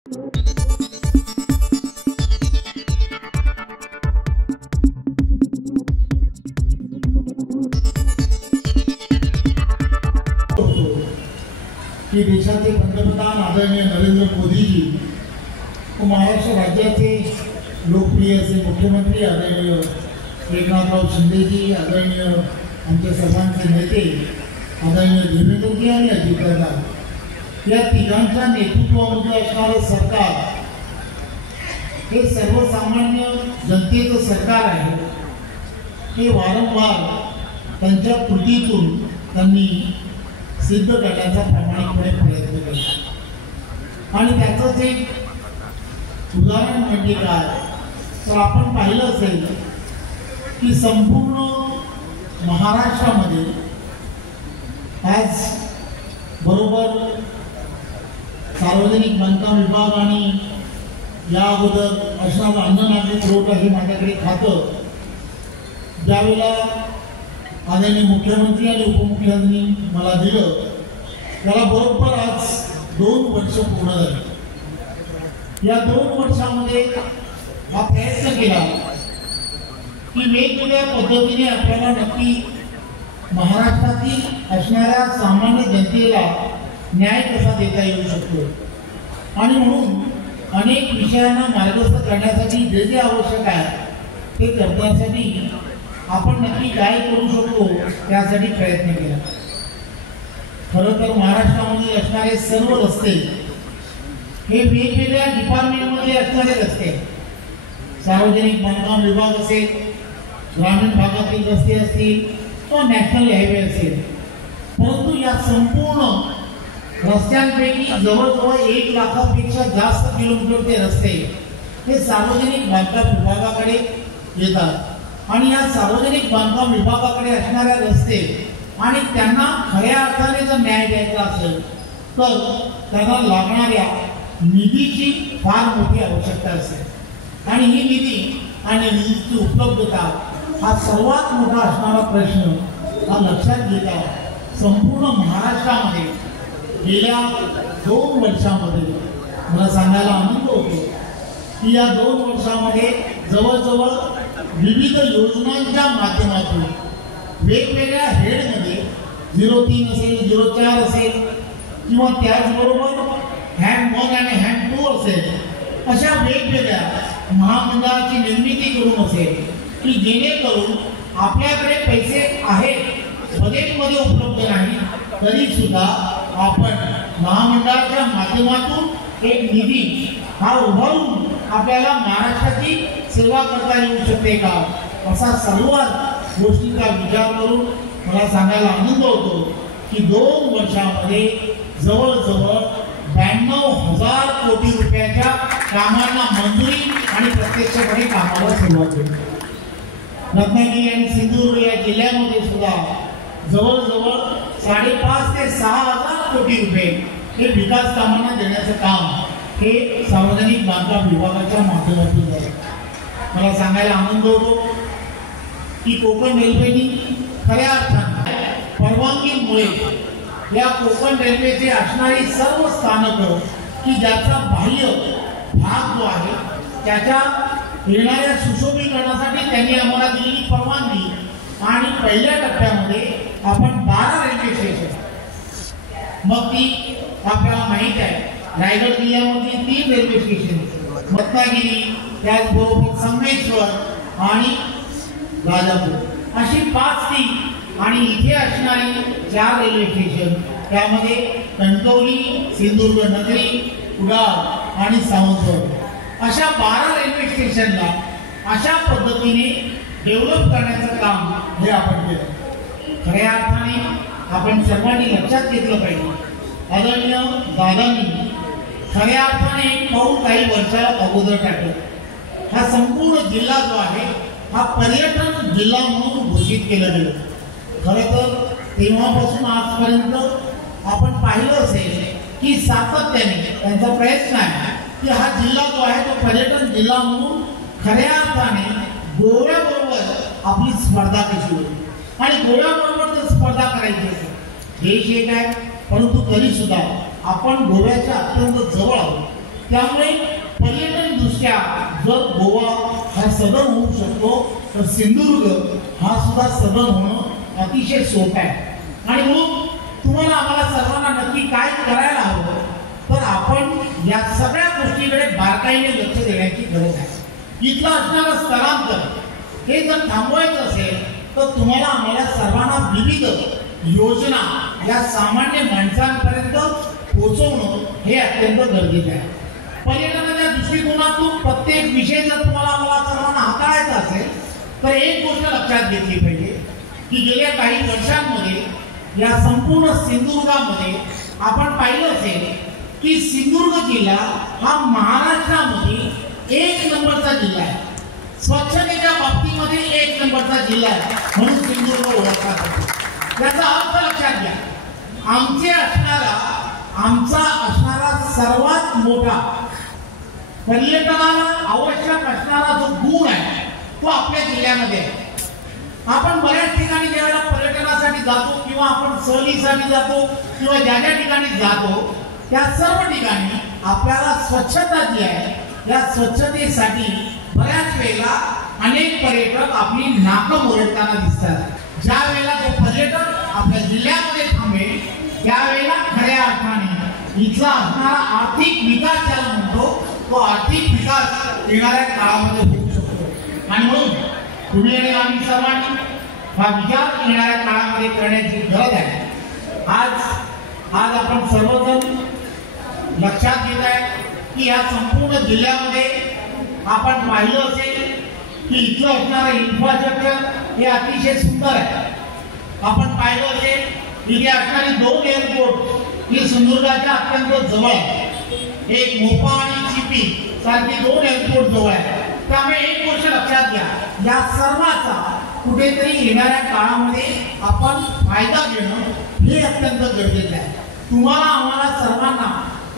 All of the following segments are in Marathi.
की देशाचे पंतप्रधान आदरणीय नरेंद्र मोदीजी व महाराष्ट्र राज्याचे लोकप्रिय असे मुख्यमंत्री आदरणीय एकनाथराव शिंदेजी, आदरणीय आमच्या सर्वांचे नेते आदरणीय देवेंद्रजी आणि अजितदादा, या तिघांच्या नेतृत्वामध्ये असणारं सरकार हे सर्वसामान्य जनतेचं सरकार आहे। हे वारंवार त्यांच्या कृतीतून त्यांनी सिद्ध करण्याचा प्रामाणिकपणे प्रयत्न केला आणि त्याचंच एक उदाहरण म्हणजे काय तर आपण पाहिलं असेल की संपूर्ण महाराष्ट्रामध्ये आज बरोबर सार्वजनिक बांधकाम विभाग आणि या अगोदर असणारं अन्न नागरी पुरवठा हे माझ्याकडे खातं ज्यावेळेला आदरणीय मुख्यमंत्री आणि उपमुख्यमंत्री मला दिलं त्याला बरोबर आज 2 वर्ष पूर्ण झाली। या 2 वर्षामध्ये हा प्रयत्न केला की वेगवेगळ्या पद्धतीने आपल्याला नक्की महाराष्ट्रातील असणाऱ्या सामान्य जनतेला न्याय कसा देता येऊ शकतो आणि म्हणून अनेक विषयांना मार्गस्थ करण्यासाठी जे जे आवश्यक आहे ते करण्यासाठी आपण नक्की काय करू शकतो त्यासाठी प्रयत्न केला। खरं तर महाराष्ट्रामध्ये असणारे सर्व रस्ते हे वेगवेगळ्या डिपार्टमेंटमध्ये असणारे रस्ते, सार्वजनिक बांधकाम विभाग असेल, ग्रामीण भागातील रस्ते असतील किंवा नॅशनल हायवे असेल, परंतु या संपूर्ण रस्त्यांपैकी जवळजवळ 1 लाखापेक्षा जास्त किलोमीटरचे रस्ते हे सार्वजनिक बांधकाम विभागाकडे येतात आणि या सार्वजनिक बांधकाम विभागाकडे असणाऱ्या रस्ते आणि त्यांना खऱ्या अर्थाने जर न्याय द्यायचा असेल तर त्यांना लागणाऱ्या निधीची फार मोठी आवश्यकता असेल आणि ही निधी आणि निधीची उपलब्धता हा सर्वात मोठा असणारा प्रश्न हा लक्षात घेता संपूर्ण महाराष्ट्रामध्ये गेल्या 2 वर्षामध्ये मला सांगायला आनंद होतो की या 2 वर्षामध्ये जवळजवळ विविध योजनांच्या माध्यमातून वेगवेगळ्या हेडमध्ये 03 असेल, 04 असेल किंवा त्याचबरोबर हँड 1 आणि हँड 2 असेल, अशा वेगवेगळ्या महामंडळाची निर्मिती करून असेल की जेणेकरून आपल्याकडे पैसे आहेत, बजेटमध्ये उपलब्ध नाही तरी सुद्धा आपण महामंडळाच्या माध्यमातून एक निधी हा उभारून आपल्याला महाराष्ट्राची सेवा करता येऊ शकते का असा सर्वात गोष्टींचा विचार करून मला सांगायला आनंद होतो की 2 वर्षामध्ये जवळजवळ 92,000 कोटी रुपयाच्या कामांना मंजुरी आणि प्रत्यक्षपणे कामाला सुरुवात झाली। रत्नागिरी आणि सिंधुदुर्ग या जिल्ह्यामध्ये सुद्धा जवळजवळ 5.5 ते 6,000 कोटी रुपये हे विकास कामांना देण्याचं काम हे सार्वजनिक बांधकाम विभागाच्या माध्यमातून झालं। मला सांगायला आनंद होतो की कोकण रेल्वेनी खऱ्या अर्थाने परवानगीमुळे या कोकण रेल्वेचे असणारी सर्व स्थानकं की ज्याचा बाह्य भाग जो आहे त्याच्या येणाऱ्या सुशोभीकरणासाठी त्यांनी आम्हाला दिलेली परवानगी आणि पहिल्या टप्प्यामध्ये आपण 12 रेल्वे स्टेशन, मग ती आपल्याला माहित आहे रायगड जिल्ह्यामध्ये 3 रेल्वे स्टेशन, रत्नागिरी, त्याचबरोबर संगमेश्वर आणि राजापूर अशी 5 ती आणि इथे असणारी 4 रेल्वे स्टेशन, त्यामध्ये कणकवली, सिंधुदुर्ग नगरी, कुडाळ आणि सावंतवाडी अशा 12 रेल्वे स्टेशनला अशा पद्धतीने डेव्हलप करण्याचं काम हे आपण केलं। खऱ्या अर्थाने आपण सर्वांनी लक्षात घेतलं पाहिजे, आदरणीय दादांनी खऱ्या अर्थाने एक पाऊल काही वर्षा अगोदर टाकलं। हा संपूर्ण जिल्हा जो आहे हा पर्यटन जिल्हा म्हणून घोषित केला गेला। खरं तर तेव्हापासून आजपर्यंत आपण पाहिलं असेल की सातत्याने त्यांचा प्रयत्न आहे की हा जिल्हा जो आहे तो पर्यटन जिल्हा म्हणून खऱ्या अर्थाने गोव्याबरोबर आपली स्पर्धा कशी होईल आणि गोव्याबरोबर जर स्पर्धा करायची असेल देश एक आहे, परंतु तरी सुद्धा आपण गोव्याच्या अत्यंत जवळ आहोत त्यामुळे पर्यटन दृष्ट्या जर गोवा हा सदन होऊ शकतो तर सिंधुदुर्ग हा सुद्धा सदन होणं अतिशय सोपं आहे. आणि मग तुम्हाला आम्हाला सर्वांना नक्की काय करायला हवं तर आपण या सगळ्या गोष्टीकडे बारकाईने लक्ष देण्याची गरज आहे. इथलं असणारं स्थलांतर हे जर थांबवायचं असेल तर तुम्हाला आम्हाला सर्वांना विविध योजना या सामान्य माणसांपर्यंत पोहोचवणं हे अत्यंत गरजेचं आहे. पर्यटनाच्या दृष्टिकोनातून प्रत्येक विषय जर तुम्हाला आम्हाला सर्वांना हाताळायचा असेल तर एक गोष्ट लक्षात घेतली पाहिजे की गेल्या काही वर्षांमध्ये या संपूर्ण सिंधुदुर्गामध्ये आपण पाहिलं असेल की सिंधुदुर्ग जिल्हा हा महाराष्ट्रामध्ये 1 नंबरचा जिल्हा आहे. स्वच्छतेच्या बाबतीमध्ये 1 नंबरचा जिल्हा आहे म्हणून सिंधुदुर्ग ओळखला जातो. याचा अर्थ लक्षात घ्या, आमचा असणारा सर्वात मोठा पर्यटनाला आवश्यक असणारा जो गुण आहे तो आपल्या जिल्ह्यामध्ये आहे. आपण बऱ्याच ठिकाणी ज्यावेळेला पर्यटनासाठी जातो किंवा आपण सहलीसाठी जातो किंवा ज्या ज्या ठिकाणी जातो त्या सर्व ठिकाणी आपल्याला स्वच्छता जी आहे या स्वच्छतेसाठी बऱ्याच वेळेला अनेक पर्यटक आपली नाकं मोरडताना दिसतात. ज्या वेळेला तो पर्यटक आपल्या जिल्ह्यामध्ये थांबेल त्यावेळेला खऱ्या अर्थाने इथला असणारा आर्थिक विकास ज्याला म्हणतो तो आर्थिक विकास येणाऱ्या काळामध्ये होऊ शकतो. आणि म्हणून तुम्ही आणि आम्ही सर्वांनी हा विचार येणाऱ्या काळामध्ये करण्याची गरज आहे. आज आपण सर्वजण लक्षात घेत आहे की या संपूर्ण जिल्ह्यामध्ये आपण पाहिलं असेल की इथलं असणारं इन्फ्रास्ट्रक्चर हे अतिशय सुंदर आहे. आपण पाहिलं असेल इथे असणारी 2 एअरपोर्ट ही सिंधुदुर्गाच्या अत्यंत जवळ आहे. एक मोपा आणि चिपी सारखी 2 एअरपोर्ट जवळ आहे. त्यामुळे एक गोष्ट लक्षात घ्या, या सर्वाचा कुठेतरी येणाऱ्या काळामध्ये आपण फायदा घेणं हे अत्यंत गरजेचं आहे. तुम्हाला आम्हाला सर्वांना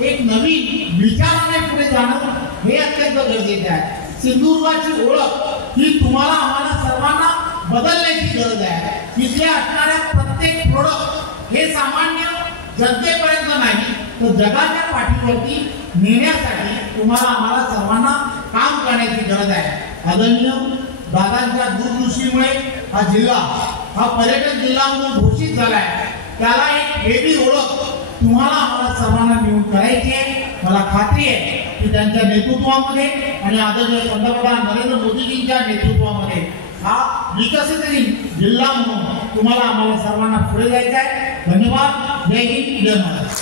एक नवीन विचाराने पुढे जाणं हे अत्यंत गरजेचं आहे. सिंधुदुर्गाची ओळख ही तुम्हाला आम्हाला सर्वांना बदलण्याची गरज आहे. इथल्या असणाऱ्या प्रत्येक प्रोडक्ट हे सामान्य जनतेपर्यंत नाही तर जगाच्या पाठीवरती नेण्यासाठी तुम्हाला आम्हाला सर्वांना काम करण्याची गरज आहे. आदरणीय दादांच्या दूरदृष्टीमुळे हा जिल्हा हा पर्यटन जिल्हा म्हणून घोषित झाला आहे. त्याला एक वेगळी ओळख तुम्हाला आम्हाला सर्वांना मिळून करायची आहे. मला खात्री आहे की त्यांच्या नेतृत्वामध्ये आणि आदरणीय पंतप्रधान नरेंद्र मोदीजींच्या नेतृत्वामध्ये हा विकसित जिल्हा म्हणून तुम्हाला आम्हाला सर्वांना पुढे जायचं आहे. धन्यवाद. जय हिंद, जय महाराष्ट्र.